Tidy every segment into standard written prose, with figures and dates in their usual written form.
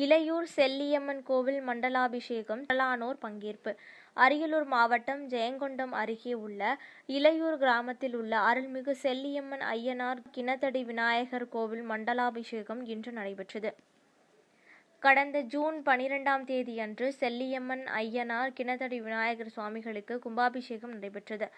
இலையூர் செல்லியம்மன் கோவில் மண்டலாபிஷேகம் திரளானோர் பங்கேற்பு. அரியலூர் மாவட்டம் ஜெயங்கொண்டம் அருகே உள்ள இலையூர் கிராமத்தில் உள்ள அருள்மிகு செல்லியம்மன் ஐயனார் கிணத்தடி விநாயகர் கோவில் மண்டலாபிஷேகம் இன்று நடைபெற்றது. கடந்த ஜூன் 12ஆம் தேதியன்று செல்லியம்மன் ஐயனார் கிணத்தடி விநாயகர் சுவாமிகளுக்கு கும்பாபிஷேகம் நடைபெற்றது.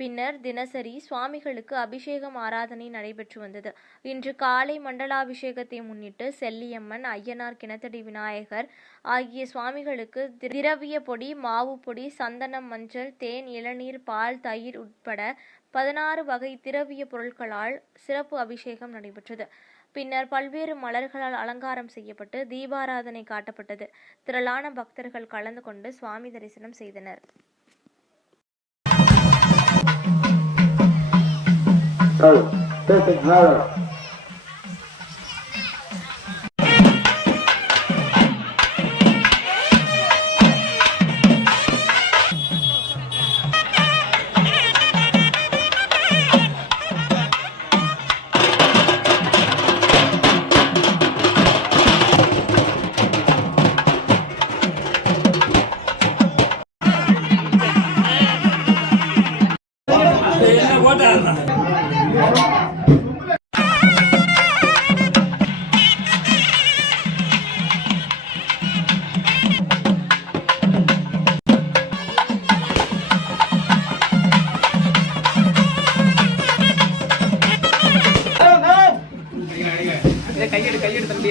பின்னர் தினசரி சுவாமிகளுக்கு அபிஷேகம் ஆராதனை நடைபெற்று வந்தது. இன்று காலை மண்டலாபிஷேகத்தை முன்னிட்டு செல்லியம்மன் ஐயனார் கிணத்தடி விநாயகர் ஆகிய சுவாமிகளுக்கு திரவிய பொடி, மாவு பொடி, சந்தனம், மஞ்சள், தேன், இளநீர், பால், தயிர் உட்பட 16 வகை திரவிய பொருட்களால் சிறப்பு அபிஷேகம் நடைபெற்றது. பின்னர் பல்வேறு மலர்களால் அலங்காரம் செய்யப்பட்டு தீபாராதனை காட்டப்பட்டது. திரளான பக்தர்கள் கலந்து கொண்டு சுவாமி தரிசனம் செய்தனர். கையெடு தம்பி.